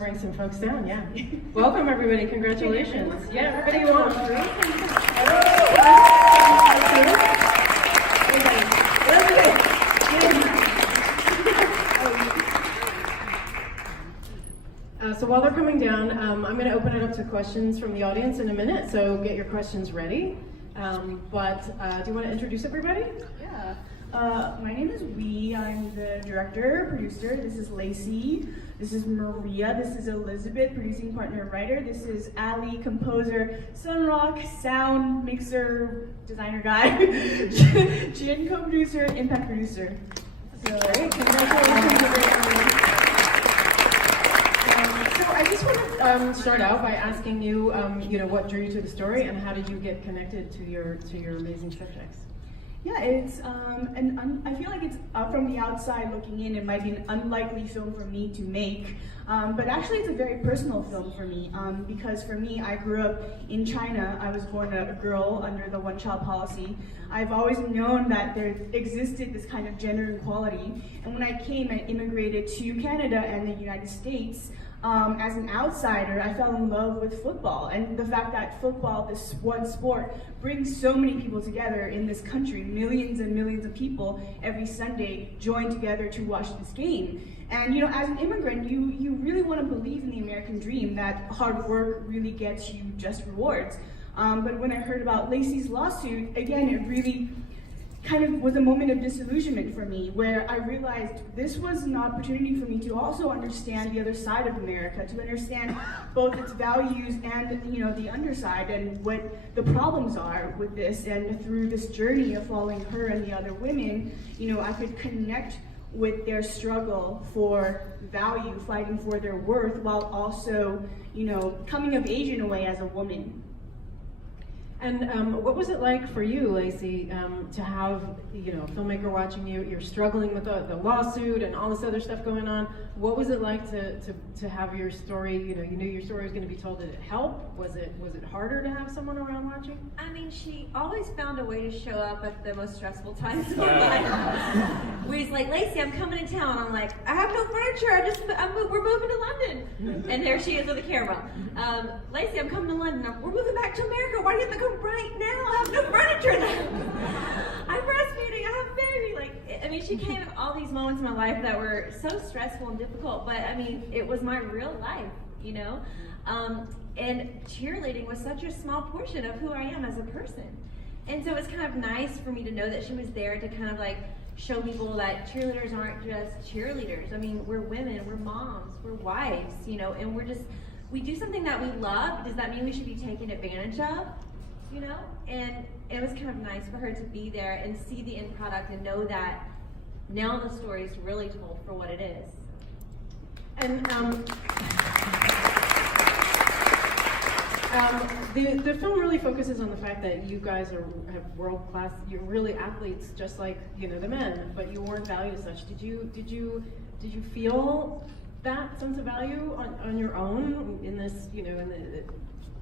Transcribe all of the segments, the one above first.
Bring some folks down, yeah. Welcome, everybody. Congratulations. Yeah, everybody you want. So while they're coming down, I'm going to open it up to questions from the audience in a minute, so get your questions ready. But do you want to introduce everybody? Yeah. My name is Wee. I'm the director, producer. This is Lacey. This is Maria. This is Elizabeth, producing partner, writer. This is Ali, composer, Sunrock, sound mixer, designer guy. Jin, co-producer, impact producer. So, Great, congratulations. So I just want to start out by asking you, what drew you to the story, and how did you get connected to your amazing subjects? yeah, it's I feel like it's from the outside looking in, it might be an unlikely film for me to make, but actually it's a very personal film for me, because for me, I grew up in China. I was born a girl under the one-child policy. I've always known that there existed this kind of gender equality, and when I came and immigrated to Canada and the United States, as an outsider, I fell in love with football, and the fact that football, this one sport, brings so many people together in this country. Millions and millions of people every Sunday join together to watch this game. And as an immigrant, you really want to believe in the American dream, that hard work really gets you just rewards. But when I heard about Lacey's lawsuit, again, it really kind of was a moment of disillusionment for me, where I realized this was an opportunity for me to also understand the other side of America, to understand both its values and the underside, and what the problems are with this. And through this journey of following her and the other women, I could connect with their struggle for value, fighting for their worth, while also coming of age in a way as a woman. And what was it like for you, Lacey, to have a filmmaker watching you? You're struggling with the lawsuit and all this other stuff going on. What was it like to have your story? You knew your story was going to be told. Did it help? Was it harder to have someone around watching? I mean, she always found a way to show up at the most stressful times of my life. Where he's like, Lacey, I'm coming to town. I'm like, I have no furniture. We're moving to London. And there she is with a camera. Lacey, I'm coming to London. We're moving back to America. Why do you have to come right now? I have no furniture now. I'm breastfeeding. I have a baby. She came at all these moments in my life that were so stressful and difficult, but it was my real life, and cheerleading was such a small portion of who I am as a person. And so it's kind of nice for me to know that she was there to kind of show people that cheerleaders aren't just cheerleaders. We're women, we're moms, we're wives, and we do something that we love. Does that mean we should be taken advantage of? And it was kind of nice for her to be there and see the end product and know that now the story is really told for what it is. And the film really focuses on the fact that you guys have world-class, you're really athletes just like the men, but you weren't valued as such. Did you feel that sense of value on your own in this, in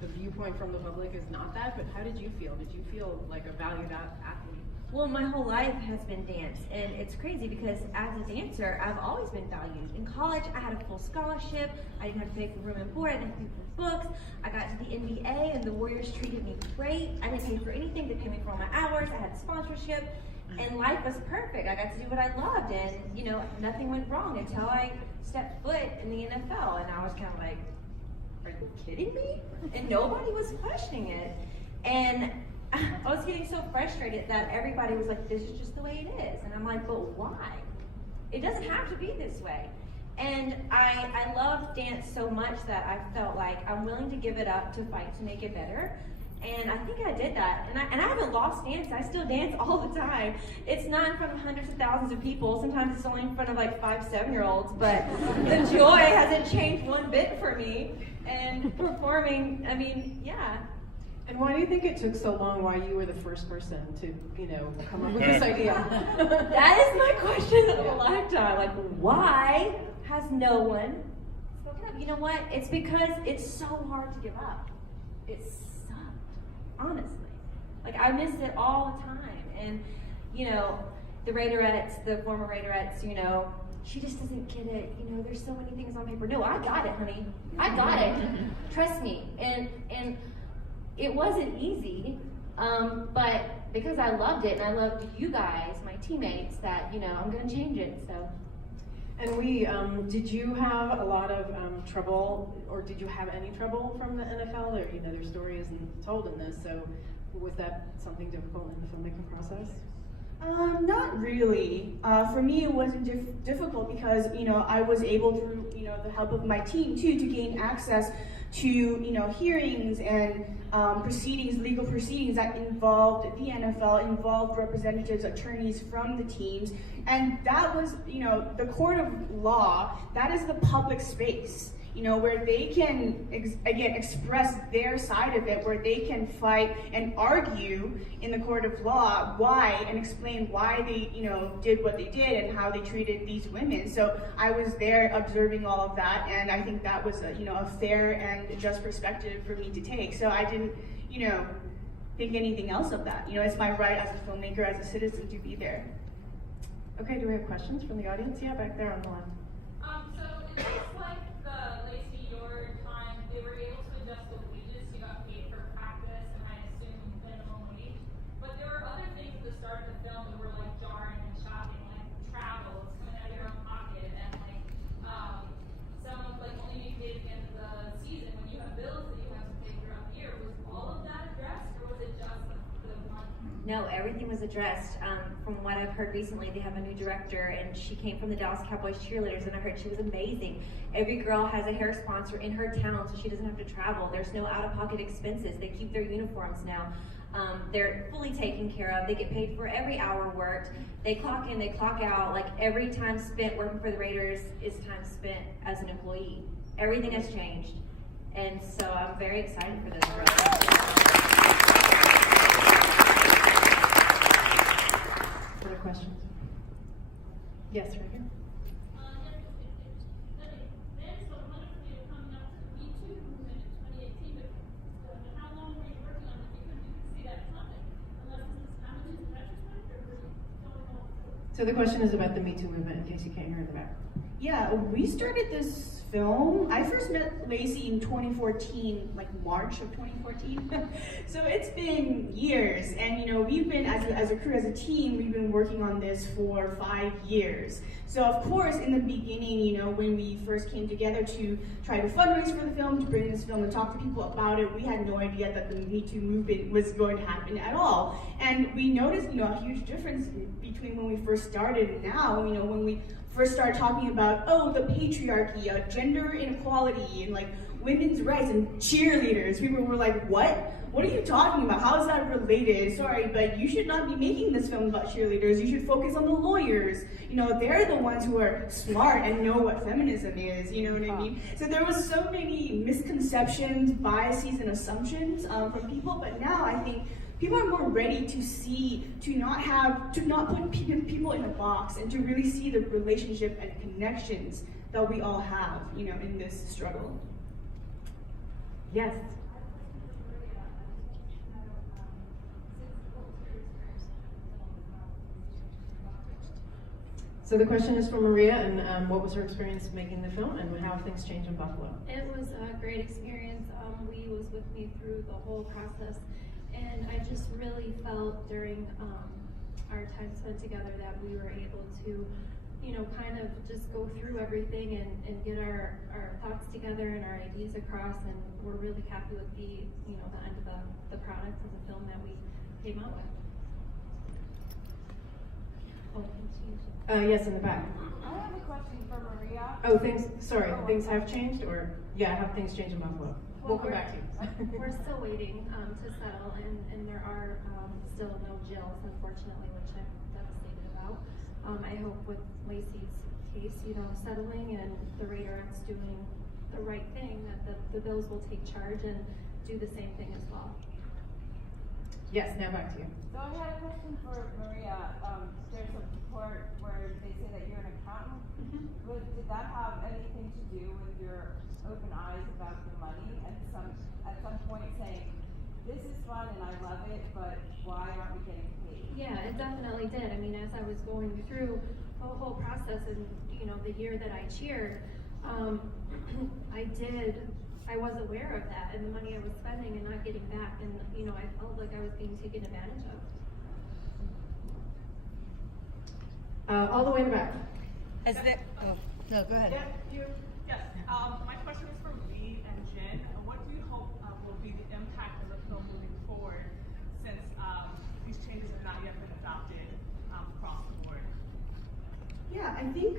the viewpoint from the public is not that, but how did you feel? Did you feel like a valued athlete? Well, my whole life has been dance, and it's crazy because as a dancer, I've always been valued. In college, I had a full scholarship. I didn't have to pay for room and board. I didn't have to pay for books. I got to the NBA, and the Warriors treated me great. I didn't pay for anything. They paid me for all my hours. I had sponsorship, and life was perfect. I got to do what I loved, and nothing went wrong until I stepped foot in the NFL, and I was kind of like, are you kidding me? And nobody was questioning it. And I was getting so frustrated that everybody was like, this is just the way it is. And I'm like, but why? It doesn't have to be this way. And I love dance so much that I felt like I'm willing to give it up to fight to make it better. And I think I did that. And I haven't lost dance. I still dance all the time. It's not in front of hundreds of thousands of people. Sometimes it's only in front of 5, 7-year-olds. But the joy hasn't changed one bit for me. And performing, yeah. And why do you think it took so long? Why you were the first person to, come up with this idea? That is my question of a lifetime. Why has no one spoken up? You know what? It's because it's so hard to give up. It sucked, honestly. I missed it all the time. And, the Raiderettes, the former Raiderettes, she just doesn't get it. You know, there's so many things on paper. No, I got it, honey. I got it. Trust me. And it wasn't easy, but because I loved it and I loved you guys, my teammates, that, you know, I'm gonna change it, so. And did you have a lot of trouble, or did you have any trouble from the NFL? Or, you know, their story isn't told in this, so was that something difficult in the filmmaking process? Not really. For me, it wasn't difficult because, you know, I was able through, you know, the help of my team too, to gain access to, you know, hearings and proceedings, legal proceedings that involved the NFL, involved representatives, attorneys from the teams, and that was, you know, the court of law. That is the public space, you know, where they can, again, express their side of it, where they can fight and argue in the court of law why, and explain why they, you know, did what they did and how they treated these women. So I was there observing all of that, and I think that was, you know, a fair and just perspective for me to take. So I didn't, you know, think anything else of that. You know, it's my right as a filmmaker, as a citizen, to be there. Okay, do we have questions from the audience? Yeah, back there on the left. So it looks like Lacey, your time, they were able to adjust the wages. You got paid for practice and I assume minimum wage. But there were other things at the start of the film that were like jarring and shocking, like travel, it's coming out of your own pocket, and like some of like only being paid at the end of the season when you have bills that you have to pay throughout the year. Was all of that addressed, or was it just the one? No, everything was addressed. From what I've heard recently, they have a new director, and she came from the Dallas Cowboys Cheerleaders, and I heard she was amazing. Every girl has a hair sponsor in her town, so she doesn't have to travel. There's no out-of-pocket expenses. They keep their uniforms now. They're fully taken care of. They get paid for every hour worked. They clock in, they clock out. Like, every time spent working for the Raiders is time spent as an employee. Everything has changed, and so I'm very excited for this. Other questions? Yes, right here. So the question is about the Me Too movement, in case you can't hear in the back. Yeah, we started this film. I first met Lacey in 2014, like March of 2014. So it's been years, and you know, we've been, as a crew, as a team, we've been working on this for 5 years. So of course, in the beginning, you know, when we first came together to try to fundraise for the film, to bring this film and talk to people about it, we had no idea that the Me Too movement was going to happen at all. And we noticed, you know, a huge difference between when we first started and now. You know, when we first started talking about, oh, the patriarchy, gender inequality, and like women's rights and cheerleaders, people were like, what? What are you talking about? How is that related? Sorry, but you should not be making this film about cheerleaders. You should focus on the lawyers. You know, they're the ones who are smart and know what feminism is, you know what I mean? So there was so many misconceptions, biases, and assumptions from people, but now I think people are more ready to see, to not put people in a box, and to really see the relationship and connections that we all have, you know, in this struggle. Yes. So the question is for Maria, and what was her experience making the film, and how have things changed in Buffalo? It was a great experience. Lee was with me through the whole process, and I just really felt during our time spent together that we were able to, you know, kind of just go through everything and get our thoughts together and our ideas across, and we're really happy with the, you know, the end of the product of the film that we came out with. Yes, in the back. I have a question for Maria. Oh, things have changed, or yeah, have things changed in Buffalo? We'll come back to you. We're still waiting to settle, and there are still no jails, unfortunately, which I'm devastated about. I hope with Lacey's case, you know, settling and the Raiderettes doing the right thing, that the bills will take charge and do the same thing as well. Yes, now back to you. So I had a question for Maria. There's a report where they say that you're an accountant. Did that have anything to do with your open eyes about the money at some point saying, this is fun and I love it, but why aren't we getting paid? Yeah, it definitely did. I mean, as I was going through whole process and, you know, the year that I cheered, I was aware of that and the money I was spending and not getting back, and, you know, I felt like I was being taken advantage of. All the way in the back. As the, oh, no, go ahead. Yes. My question is for Lee and Jen. What do you hope will be the impact of the film moving forward, since these changes have not yet been adopted across the board? Yeah, I think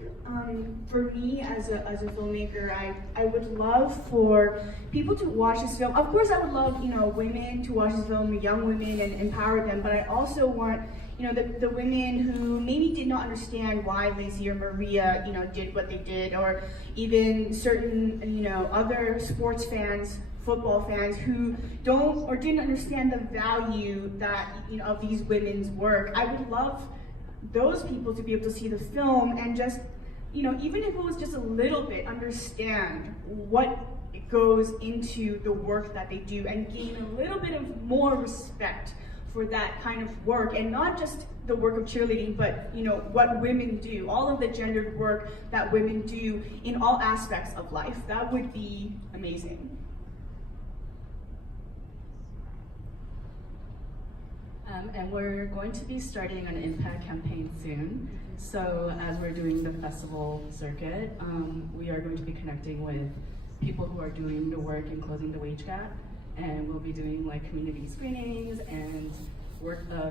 for me as a filmmaker, I would love for people to watch this film. Of course, I would love, you know, women to watch this film, young women, and empower them. But I also want, you know, the women who maybe did not understand why Lacey or Maria, you know, did what they did, or even certain, you know, other sports fans, football fans who don't or didn't understand the value that, you know, of these women's work. I would love those people to be able to see the film and just, you know, even if it was just a little bit, understand what goes into the work that they do and gain a little bit of more respect for that kind of work, and not just the work of cheerleading, but, you know, what women do, all of the gendered work that women do in all aspects of life. That would be amazing. And we're going to be starting an impact campaign soon. So as we're doing the festival circuit, we are going to be connecting with people who are doing the work in closing the wage gap. And we'll be doing like community screenings and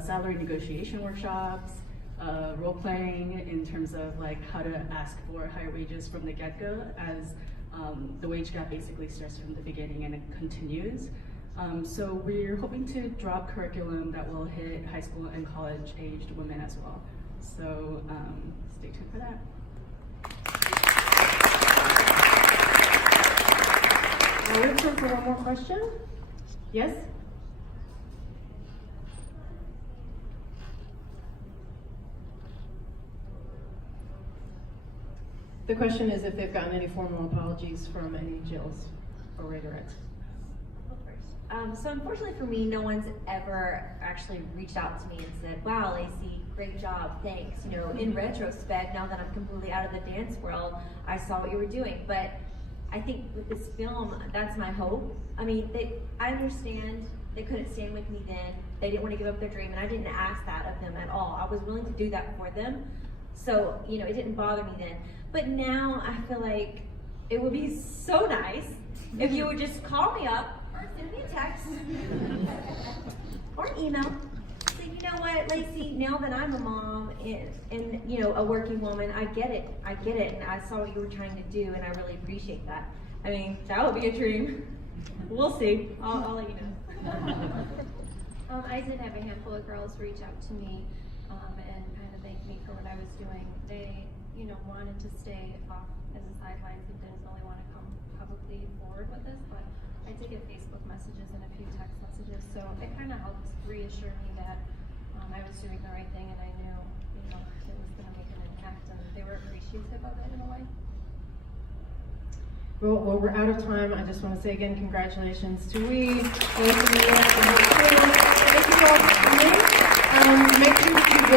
salary negotiation workshops, role playing in terms of like how to ask for higher wages from the get-go, as the wage gap basically starts from the beginning and it continues. So we're hoping to drop curriculum that will hit high school and college aged women as well. So stay tuned for that. We have time for one more question. Yes? The question is if they've gotten any formal apologies from any Jills or Raiderettes. So unfortunately for me, no one's ever actually reached out to me and said, wow, Lacey, great job, thanks. You know, in retrospect, now that I'm completely out of the dance world, I saw what you were doing. But I think with this film, that's my hope. I mean, I understand they couldn't stand with me then. They didn't want to give up their dream, and I didn't ask that of them at all. I was willing to do that for them. So, you know, it didn't bother me then. But now I feel like it would be so nice if you would just call me up, or send me a text, or an email. Say, you know what, Lacey, now that I'm a mom and you know, a working woman, I get it, and I saw what you were trying to do, and I really appreciate that. I mean, that would be a dream. We'll see. I'll let you know. I did have a handful of girls reach out to me and kind of thank me for what I was doing. They, you know, wanted to stay off as a sidelines and didn't really want to come publicly forward with this, but I did get Facebook messages and a few text messages, so it kind of helped reassure me that I was doing the right thing, and I knew, you know, it was going to make an impact, and they were appreciative of it in a way. Well, we're out of time. I just want to say again, congratulations to we, Lacey, and the whole crew. Thank you all for coming. Make sure that you vote.